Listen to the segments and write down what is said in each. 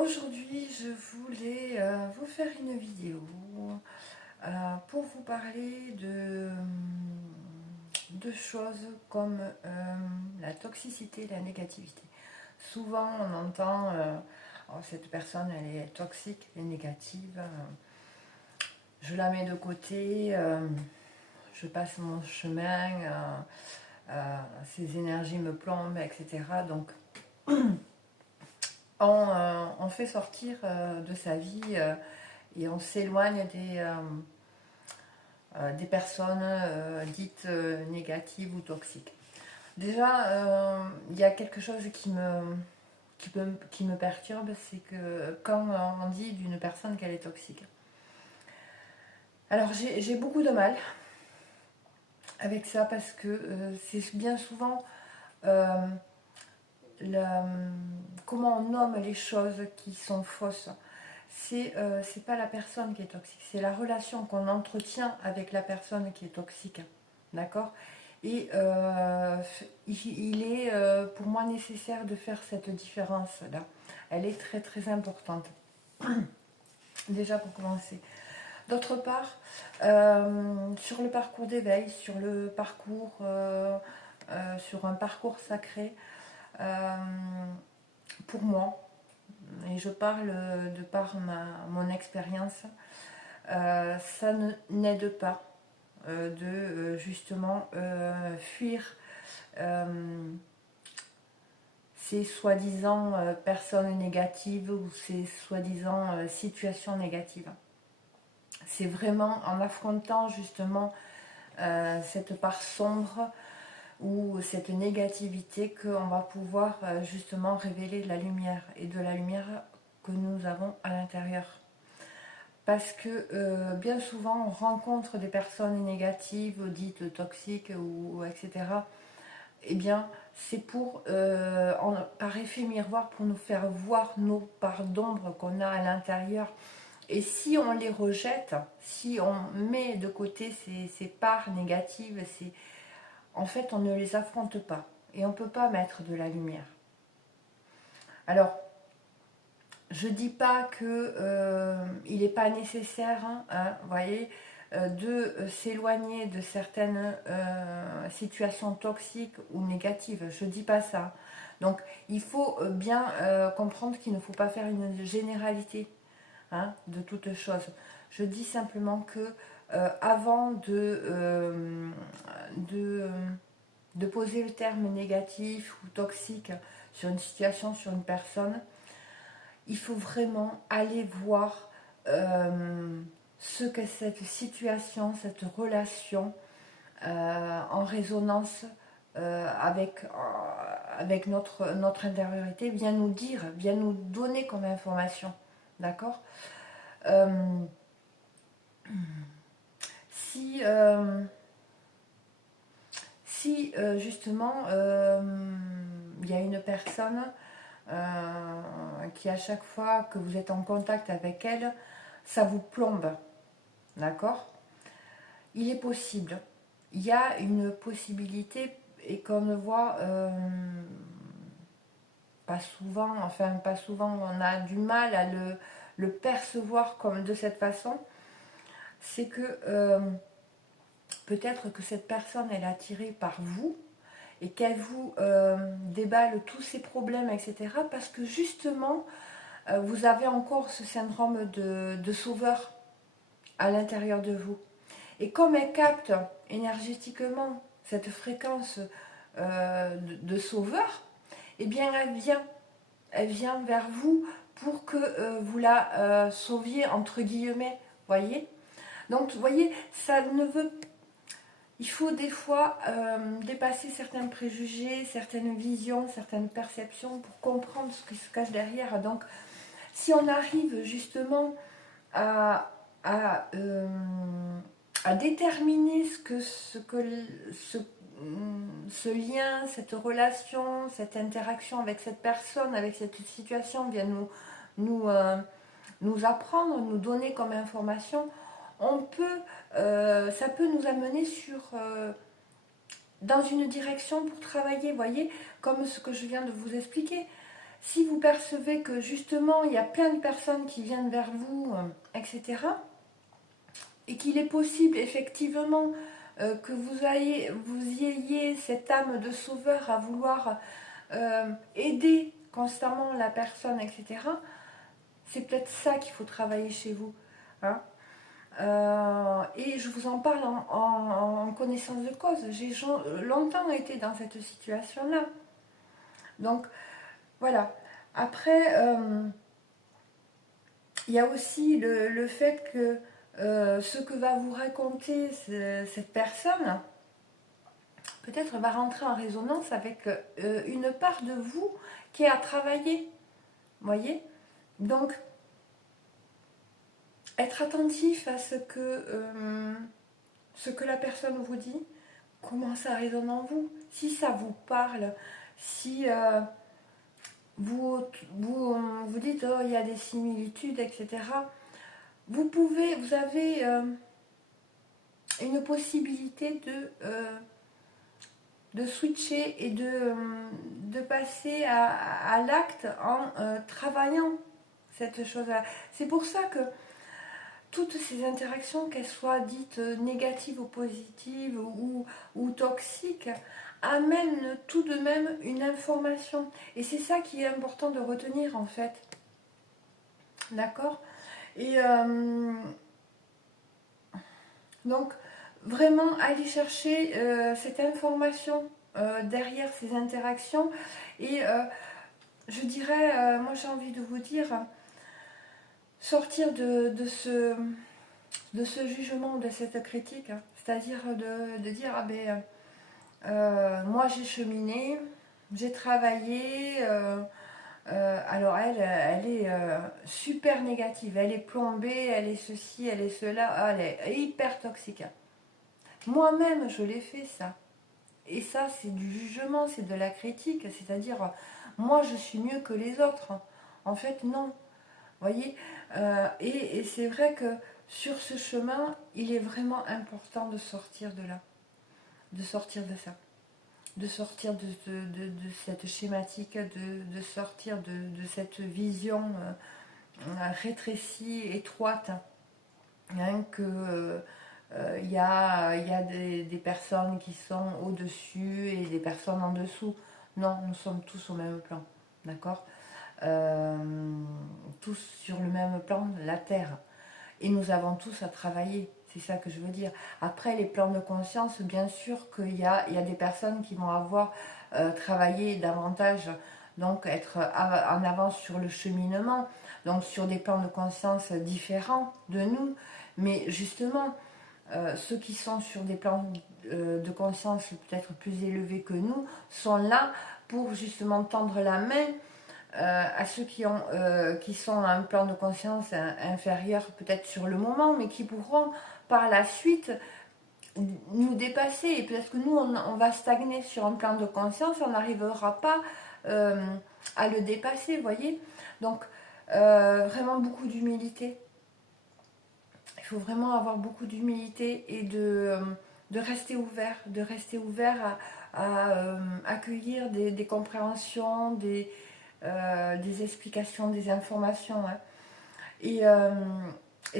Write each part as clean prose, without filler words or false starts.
Aujourd'hui, je voulais vous faire une vidéo pour vous parler de choses comme la toxicité et la négativité. Souvent, on entend oh, cette personne, elle est toxique et négative, je la mets de côté, je passe mon chemin, ses énergies me plombent, etc. Donc, on fait sortir de sa vie et on s'éloigne des personnes dites négatives ou toxiques. Déjà, il y a quelque chose qui me perturbe, c'est que quand on dit d'une personne qu'elle est toxique. Alors j'ai beaucoup de mal avec ça parce que c'est bien souvent euh, la- comment on nomme les choses qui sont fausses. C'est pas la personne qui est toxique, c'est la relation qu'on entretient avec la personne qui est toxique. D'accord. Et il est pour moi nécessaire de faire cette différence-là. Elle est très très importante. Déjà pour commencer. D'autre part, sur le parcours d'éveil, sur le parcours, sur un parcours sacré, euh, pour moi, et je parle de par mon expérience, ça n'aide pas de justement fuir ces soi-disant personnes négatives ou ces soi-disant situations négatives. C'est vraiment en affrontant justement cette part sombre ou cette négativité qu'on va pouvoir justement révéler de la lumière et de la lumière que nous avons à l'intérieur. Parce que bien souvent on rencontre des personnes négatives, dites toxiques ou etc. Eh bien c'est pour, par effet miroir, pour nous faire voir nos parts d'ombre qu'on a à l'intérieur. Et si on les rejette, si on met de côté ces parts négatives, en fait on ne les affronte pas. Et on ne peut pas mettre de la lumière. Alors, je ne dis pas qu'il n'est pas nécessaire, vous voyez, de s'éloigner de certaines situations toxiques ou négatives. Je ne dis pas ça. Donc, il faut bien comprendre qu'il ne faut pas faire une généralité de toutes choses. Je dis simplement que avant de poser le terme négatif ou toxique sur une situation, sur une personne, il faut vraiment aller voir ce que cette situation, cette relation en résonance avec notre intériorité vient nous dire, vient nous donner comme information. D'accord. euh, Si, justement il y a une personne qui à chaque fois que vous êtes en contact avec elle, ça vous plombe, d'accord. Il est possible, il y a une possibilité et qu'on ne voit pas souvent, enfin pas souvent, on a du mal à le percevoir comme de cette façon, c'est que peut-être que cette personne elle est attirée par vous et qu'elle vous déballe tous ses problèmes, etc. Parce que justement, vous avez encore ce syndrome de sauveur à l'intérieur de vous. Et comme elle capte énergétiquement cette fréquence de sauveur, eh bien elle vient vers vous pour que vous la sauviez, entre guillemets, voyez. Donc, vous voyez, ça ne veut. Il faut des fois dépasser certains préjugés, certaines visions, certaines perceptions pour comprendre ce qui se cache derrière. Donc, si on arrive justement à, à, euh, à déterminer ce lien, cette relation, cette interaction avec cette personne, avec cette situation vient nous apprendre, nous donner comme information, ça peut nous amener dans une direction pour travailler, voyez, comme ce que je viens de vous expliquer. Si vous percevez que justement il y a plein de personnes qui viennent vers vous, etc., et qu'il est possible effectivement que vous ayez cette âme de sauveur à vouloir aider constamment la personne, etc., c'est peut-être ça qu'il faut travailler chez vous. Hein. Et je vous en parle en connaissance de cause. J'ai longtemps été dans cette situation-là. Donc, voilà. Après, il y a aussi le fait que ce que va vous raconter cette personne, peut-être va rentrer en résonance avec une part de vous qui est à travailler. Vous voyez? Donc, être attentif à ce que la personne vous dit, comment ça résonne en vous, si ça vous parle, si vous dites oh il y a des similitudes, etc. Vous avez une possibilité de switcher et de passer à l'acte en travaillant cette chose-là. C'est pour ça que toutes ces interactions, qu'elles soient dites négatives ou positives ou toxiques, amènent tout de même une information. Et c'est ça qui est important de retenir en fait. D'accord? Et donc, vraiment aller chercher cette information derrière ces interactions. Et je dirais, moi j'ai envie de vous dire, sortir de ce jugement, de cette critique, hein. C'est-à-dire de dire, ah ben, moi j'ai cheminé, j'ai travaillé, alors elle est super négative, elle est plombée, elle est ceci, elle est cela, elle est hyper toxique. Moi-même je l'ai fait ça. Et ça c'est du jugement, c'est de la critique, c'est-à-dire moi je suis mieux que les autres. En fait non. Voyez, et c'est vrai que sur ce chemin, il est vraiment important de sortir de là, de sortir de ça, de sortir de cette schématique, de sortir de cette vision rétrécie, étroite, hein, que il y a des personnes qui sont au-dessus et des personnes en dessous. Non, nous sommes tous au même plan, d'accord? Tous sur le même plan, la Terre. Et nous avons tous à travailler, c'est ça que je veux dire. Après, les plans de conscience, bien sûr qu'il y a des personnes qui vont avoir travaillé davantage, donc être en avance sur le cheminement, donc sur des plans de conscience différents de nous. Mais justement, ceux qui sont sur des plans de conscience peut-être plus élevés que nous sont là pour justement tendre la main à ceux qui sont à un plan de conscience inférieur peut-être sur le moment, mais qui pourront par la suite nous dépasser. Et peut-être que nous, on va stagner sur un plan de conscience, on n'arrivera pas à le dépasser, vous voyez. Donc, vraiment beaucoup d'humilité. Il faut vraiment avoir beaucoup d'humilité et de rester ouvert à accueillir des compréhensions, des explications, des informations. Hein. Et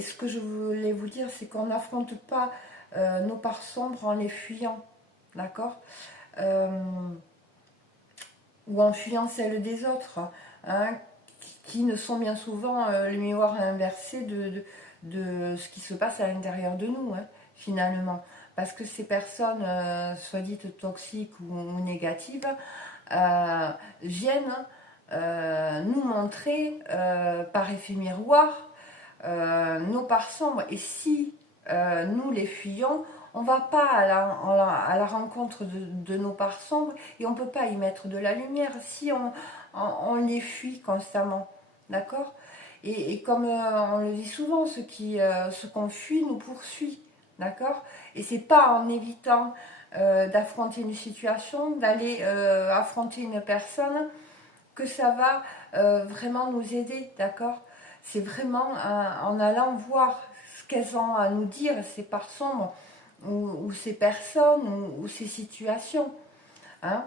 ce que je voulais vous dire, c'est qu'on n'affronte pas nos parts sombres en les fuyant, d'accord, ou en fuyant celles des autres, hein, qui ne sont bien souvent le miroir inversé de ce qui se passe à l'intérieur de nous, hein, finalement. Parce que ces personnes, soit dites toxiques ou négatives, viennent nous montrer par effet miroir nos parts sombres. Et si nous les fuyons, on ne va pas à la rencontre de nos parts sombres et on ne peut pas y mettre de la lumière si on les fuit constamment. D'accord? Et comme on le dit souvent, ce qu'on fuit nous poursuit. D'accord? Et c'est pas en évitant d'affronter une situation, d'aller affronter une personne, que ça va vraiment nous aider, d'accord? C'est vraiment en allant voir ce qu'elles ont à nous dire, ces parts sombres, ou ces personnes, ou ces situations. Hein?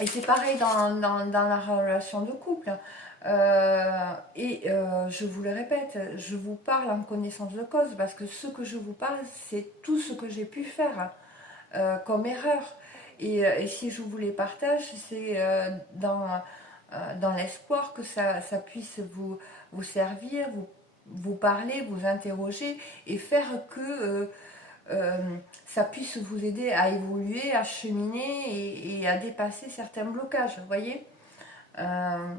Et c'est pareil dans la relation de couple. Je vous le répète, je vous parle en connaissance de cause parce que ce que je vous parle, c'est tout ce que j'ai pu faire comme erreur. Et si je vous les partage, c'est dans l'espoir que ça puisse vous servir, vous parler, vous interroger et faire que ça puisse vous aider à évoluer, à cheminer et à dépasser certains blocages, vous voyez. Euh,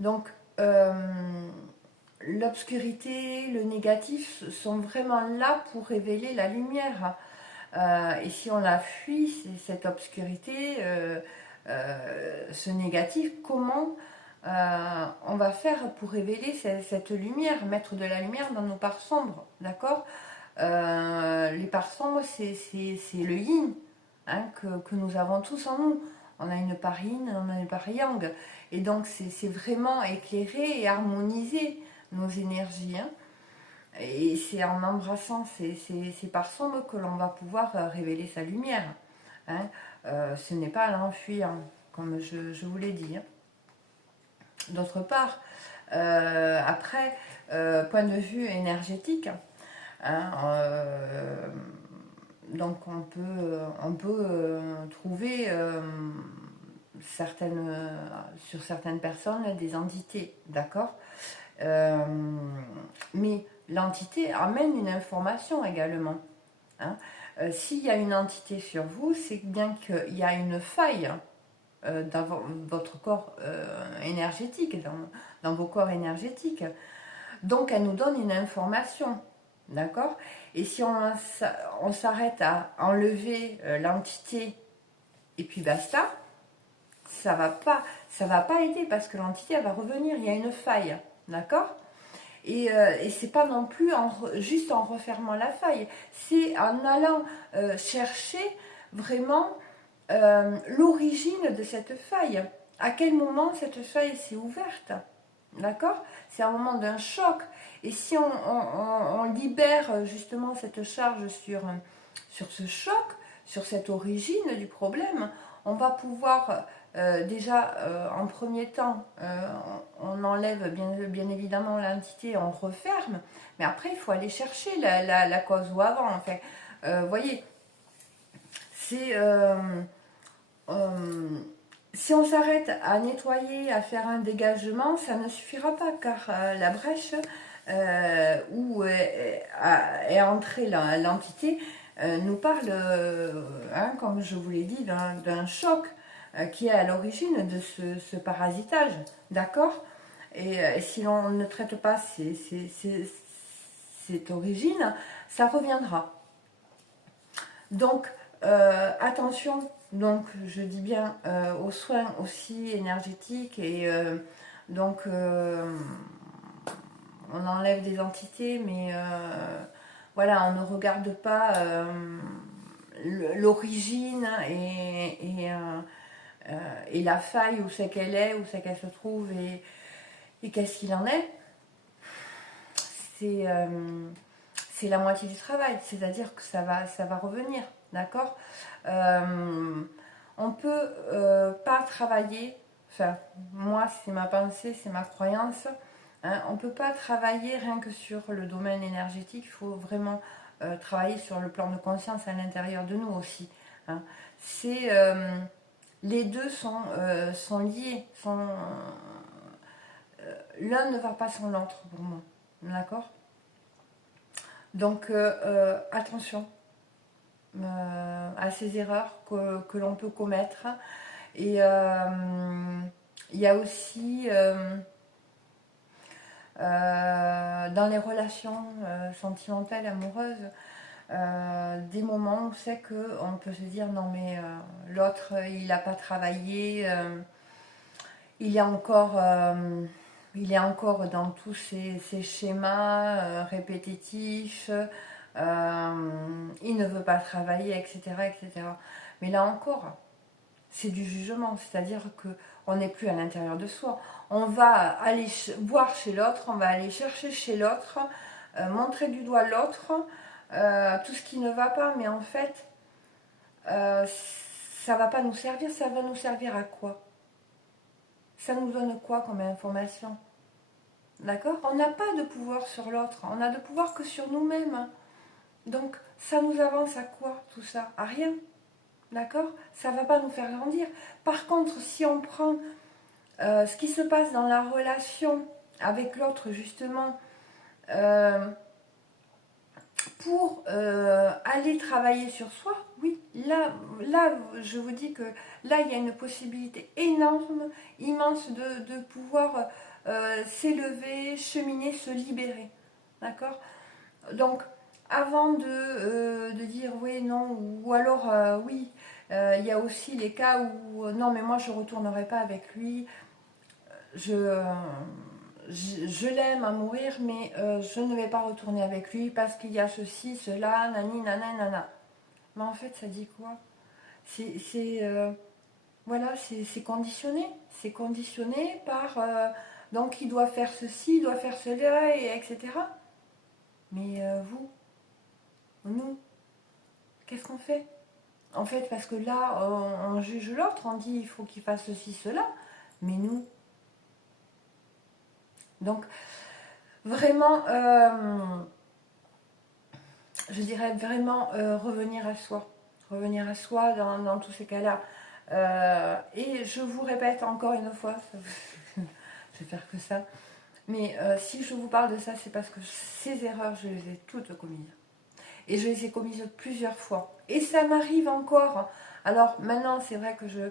donc, l'obscurité, le négatif sont vraiment là pour révéler la lumière. Et si on la fuit, cette obscurité, ce négatif, comment on va faire pour révéler cette lumière, mettre de la lumière dans nos parts sombres, d'accord. Les parts sombres, c'est le yin, hein, que nous avons tous en nous. On a une part yin, on a une part yang. Et donc, c'est vraiment éclairer et harmoniser nos énergies. Hein. Et c'est en embrassant ces parts sombres que l'on va pouvoir révéler sa lumière. Hein. Ce n'est pas à l'enfuir, comme je vous l'ai dit. Hein. D'autre part, après, point de vue énergétique, hein, donc on peut trouver sur certaines personnes des entités, d'accord. Mais l'entité amène une information également. Hein. S'il y a une entité sur vous, c'est bien qu'il y a une faille dans votre corps énergétique, dans vos corps énergétiques. Donc elle nous donne une information, d'accord. Et si on s'arrête à enlever l'entité et puis basta, ça va pas aider parce que l'entité elle va revenir, il y a une faille, d'accord. Et c'est pas non plus juste en refermant la faille, c'est en allant chercher vraiment l'origine de cette faille. À quel moment cette faille s'est ouverte, d'accord. C'est un moment d'un choc. Et si on libère justement cette charge sur ce choc, sur cette origine du problème, on va pouvoir déjà en premier temps, on enlève bien évidemment l'entité, on referme, mais après il faut aller chercher la cause ou avant. Enfin, voyez, c'est si on s'arrête à nettoyer, à faire un dégagement, ça ne suffira pas car la brèche où est entrée l'entité nous parle, hein, comme je vous l'ai dit, d'un choc qui est à l'origine de ce parasitage, d'accord. Et si l'on ne traite pas cette origine, ça reviendra. Donc, attention, donc je dis bien aux soins aussi énergétiques et donc on enlève des entités, mais voilà, on ne regarde pas l'origine et la faille, où c'est qu'elle est, où c'est qu'elle se trouve et qu'est-ce qu'il en est. C'est la moitié du travail, c'est-à-dire que ça va revenir, d'accord. On peut pas travailler, enfin moi c'est ma pensée, c'est ma croyance, hein, on peut pas travailler rien que sur le domaine énergétique, il faut vraiment travailler sur le plan de conscience à l'intérieur de nous aussi. Hein. Les deux sont liés, l'un ne va pas sans l'autre pour moi, d'accord. Donc attention à ces erreurs que l'on peut commettre. Et il y a aussi dans les relations sentimentales, amoureuses, des moments où c'est qu'on peut se dire non mais l'autre il n'a pas travaillé, il est encore dans tous ces schémas répétitifs, il ne veut pas travailler, etc., etc. Mais là encore, c'est du jugement, c'est-à-dire qu'on n'est plus à l'intérieur de soi. On va aller voir chez l'autre, on va aller chercher chez l'autre, montrer du doigt l'autre, tout ce qui ne va pas, mais en fait, ça va pas nous servir. Ça va nous servir à quoi? Ça nous donne quoi comme information? D'accord? On n'a pas de pouvoir sur l'autre, on n'a de pouvoir que sur nous-mêmes. Donc, ça nous avance à quoi tout ça? À rien. D'accord? Ça ne va pas nous faire grandir. Par contre, si on prend ce qui se passe dans la relation avec l'autre, justement, euh, pour aller travailler sur soi, oui, là, je vous dis que là, il y a une possibilité énorme, immense de pouvoir s'élever, cheminer, se libérer. D'accord? Donc, avant de dire oui, non, ou alors oui, il y a aussi les cas où non, mais moi je ne retournerai pas avec lui, je, je l'aime à mourir, mais je ne vais pas retourner avec lui parce qu'il y a ceci, cela, nani, nana, nana. Mais en fait, ça dit quoi? Voilà, c'est conditionné. C'est conditionné par. Donc, il doit faire ceci, il doit faire cela, et etc. Mais vous, nous, qu'est-ce qu'on fait? En fait, parce que là, on juge l'autre, on dit il faut qu'il fasse ceci, cela, mais nous. Donc, vraiment, je dirais vraiment revenir à soi. Revenir à soi dans tous ces cas-là. Et je vous répète encore une fois, je vais faire que ça, mais si je vous parle de ça, c'est parce que ces erreurs, je les ai toutes commises. Et je les ai commises plusieurs fois. Et ça m'arrive encore. Alors maintenant, c'est vrai que je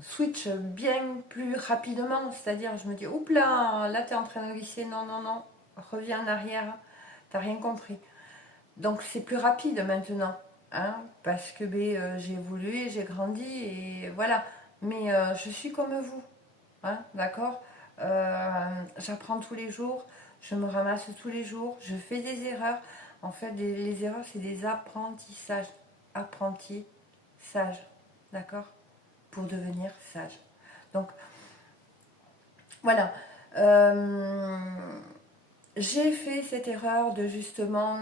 switch bien plus rapidement. C'est-à-dire, je me dis, oups là tu es en train de glisser. Non, non, non. Reviens en arrière. T'as rien compris. Donc c'est plus rapide maintenant. Hein, parce que j'ai évolué, j'ai grandi et voilà. Mais je suis comme vous. Hein, d'accord? J'apprends tous les jours, je me ramasse tous les jours, je fais des erreurs. En fait, les erreurs, c'est des apprentissages. Apprentissage, d'accord? Pour devenir sage. Donc, voilà. Euh, j'ai fait cette erreur de justement,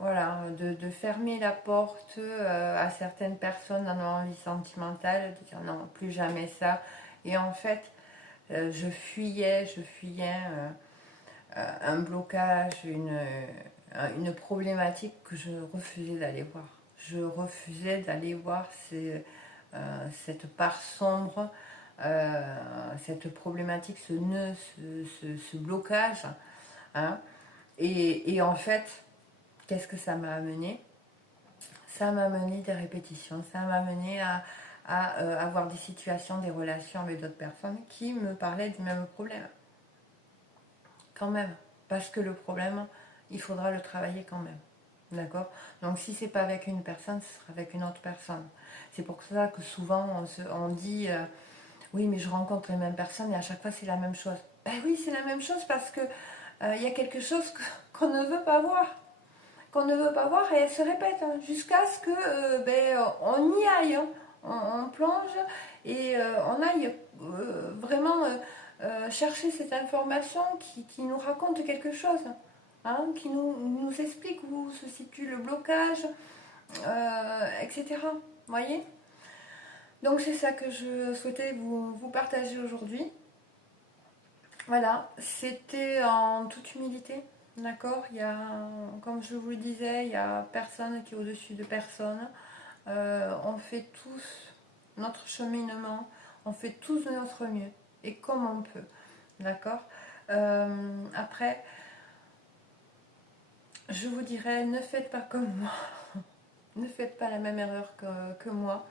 voilà, de fermer la porte à certaines personnes dans leur vie sentimentale, de dire non, plus jamais ça. Et en fait, je fuyais un blocage, une problématique que je refusais d'aller voir. Je refusais d'aller voir cette part sombre, cette problématique, ce nœud, ce blocage. Hein. Et en fait, qu'est-ce que ça m'a amené? Ça m'a amené des répétitions, ça m'a amené à avoir des situations, des relations avec d'autres personnes qui me parlaient du même problème. Quand même. Parce que le problème, il faudra le travailler quand même. D'accord? Donc si c'est pas avec une personne, ce sera avec une autre personne. C'est pour ça que souvent on dit oui mais je rencontre les mêmes personnes et à chaque fois c'est la même chose. Ben oui c'est la même chose parce que il y a quelque chose qu'on ne veut pas voir. Qu'on ne veut pas voir et elle se répète hein, jusqu'à ce que on y aille. Hein. On plonge et on aille vraiment chercher cette information qui nous raconte quelque chose. Hein, qui nous explique où se situe le blocage, etc. Vous voyez? Donc c'est ça que je souhaitais vous partager aujourd'hui. Voilà, c'était en toute humilité, d'accord? Il y a, comme je vous le disais, il n'y a personne qui est au-dessus de personne. On fait tous notre cheminement, on fait tous de notre mieux et comme on peut, d'accord? Après, je vous dirais, ne faites pas comme moi, ne faites pas la même erreur que moi.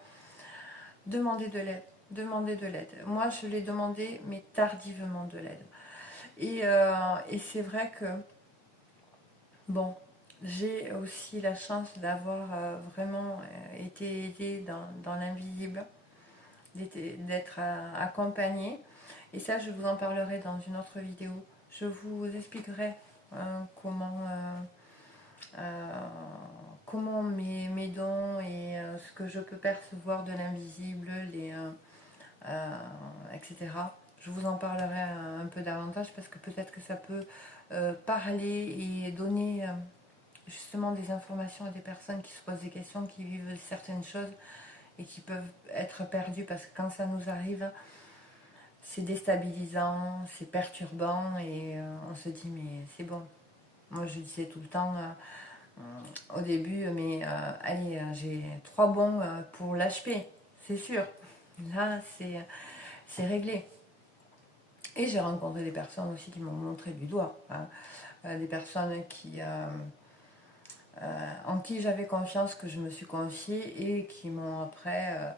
Demandez de l'aide, demandez de l'aide. Moi, je l'ai demandé, mais tardivement de l'aide. Et c'est vrai que, bon, j'ai aussi la chance d'avoir vraiment été aidée dans l'invisible, d'être accompagnée. Et ça, je vous en parlerai dans une autre vidéo. Je vous expliquerai comment mes dons et ce que je peux percevoir de l'invisible, etc. Je vous en parlerai un peu davantage parce que peut-être que ça peut parler et donner justement des informations à des personnes qui se posent des questions, qui vivent certaines choses et qui peuvent être perdues parce que quand ça nous arrive, c'est déstabilisant, c'est perturbant et on se dit mais c'est bon. Moi je disais tout le temps au début, mais allez, j'ai 3 bons pour l'HP, c'est sûr. Là c'est réglé. Et j'ai rencontré des personnes aussi qui m'ont montré du doigt, hein. Des personnes en qui j'avais confiance, que je me suis confiée et qui m'ont après,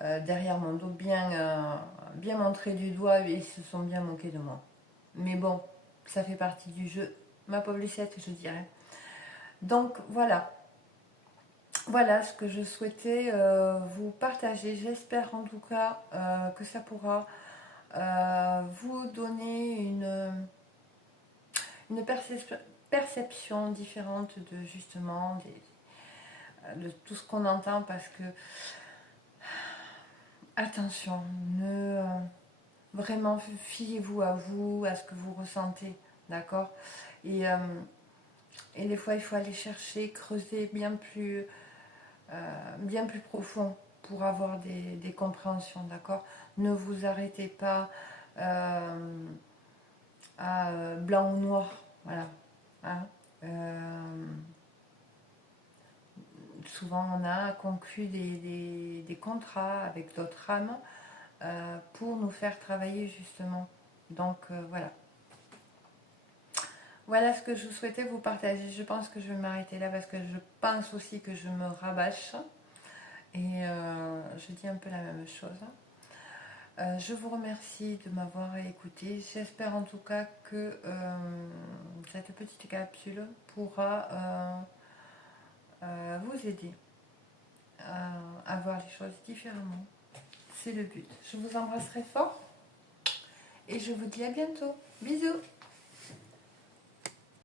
derrière mon dos, bien montré du doigt et se sont bien moqués de moi. Mais bon, ça fait partie du jeu, ma pauvre Lucette, je dirais. Donc voilà, voilà ce que je souhaitais vous partager. J'espère en tout cas que ça pourra vous donner une perception différente de justement de tout ce qu'on entend parce que attention, ne vraiment fiez-vous à vous, à ce que vous ressentez, d'accord, et, euh, et des fois il faut aller chercher, creuser bien plus profond pour avoir des compréhensions, d'accord. Ne vous arrêtez pas à blanc ou noir, voilà, hein. Souvent on a conclu des contrats avec d'autres âmes pour nous faire travailler justement. Donc voilà. Voilà ce que je souhaitais vous partager. Je pense que je vais m'arrêter là parce que je pense aussi que je me rabâche. Et je dis un peu la même chose. Je vous remercie de m'avoir écouté. J'espère en tout cas que cette petite capsule pourra vous aider à voir les choses différemment. C'est le but. Je vous embrasserai fort et je vous dis à bientôt. Bisous.